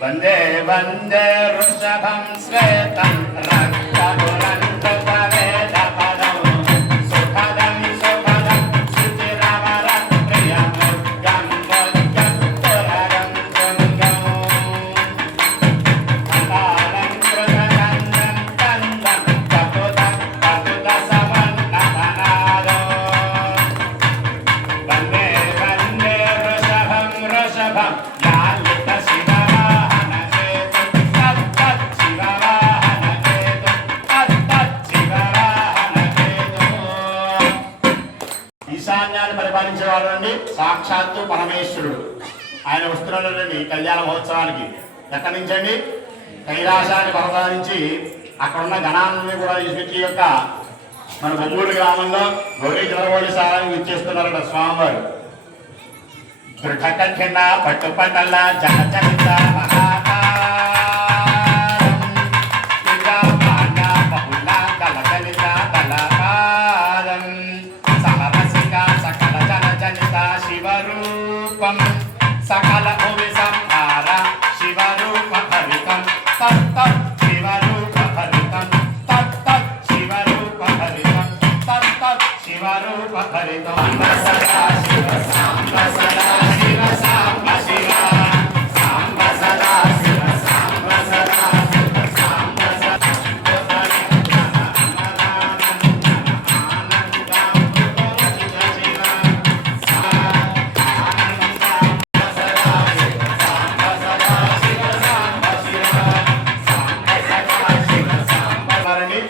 वंदे वंदे ऋषभं श्वेतं रक्तपुरं कृतवेदपदं सुखदं सुखदं शुचिरवरं प्रियमुद्गं मुद्गं तुरगं तुङ्गम् अकालं कृतगन्धं गन्धं कटुदं कटुदसवर्णपनादो वन्दे वन्दे ऋषभं ऋषभं ఈశాన్యాన్ని పరిపాలించేవాడు సాక్షాత్తు పరమేశ్వరుడు. ఆయన వస్తున్నాడండి కళ్యాణ మహోత్సవానికి. ఎక్కడి నుంచి అండి? కైలాసాన్ని పర్వతానికి అక్కడ ఉన్న గణాన్ని కూడా తీసుకొచ్చి యొక్క మన బొమ్మూరు గ్రామంలో గౌరీ జలగోడి సారానికి ఇచ్చేస్తున్నారట స్వామివారు. దృఢకఠిన పట్టుపటల జనచరిత सकल भुवि संहार शिवरूप हरितं तत्त शिवरूप हरितं तत्त शिवरूप हरितं तत्त शिवरूप हरितं सदा शिव सांब सदा शिव सांब शिव सांब सदा शिव सांब सदा शिव सांब सदा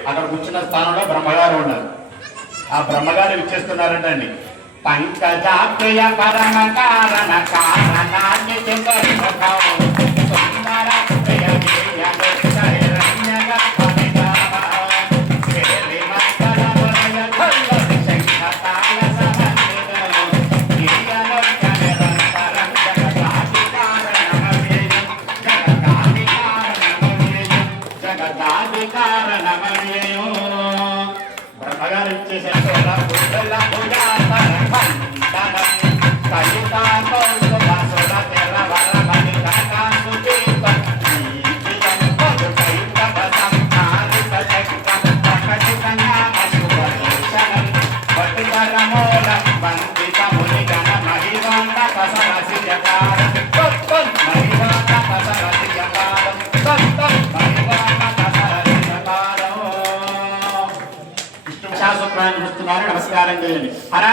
అక్కడ కూర్చున్న స్థానంలో బ్రహ్మగారు ఉన్నారు. ఆ బ్రహ్మగారు ఇచ్చేస్తున్నారంటండి. పంకజాప్రియ పరమ కారణ కారణాన్ని బ్రహ్మగారు ఇచ్చేసారు. నమస్కారం చేయండి. హర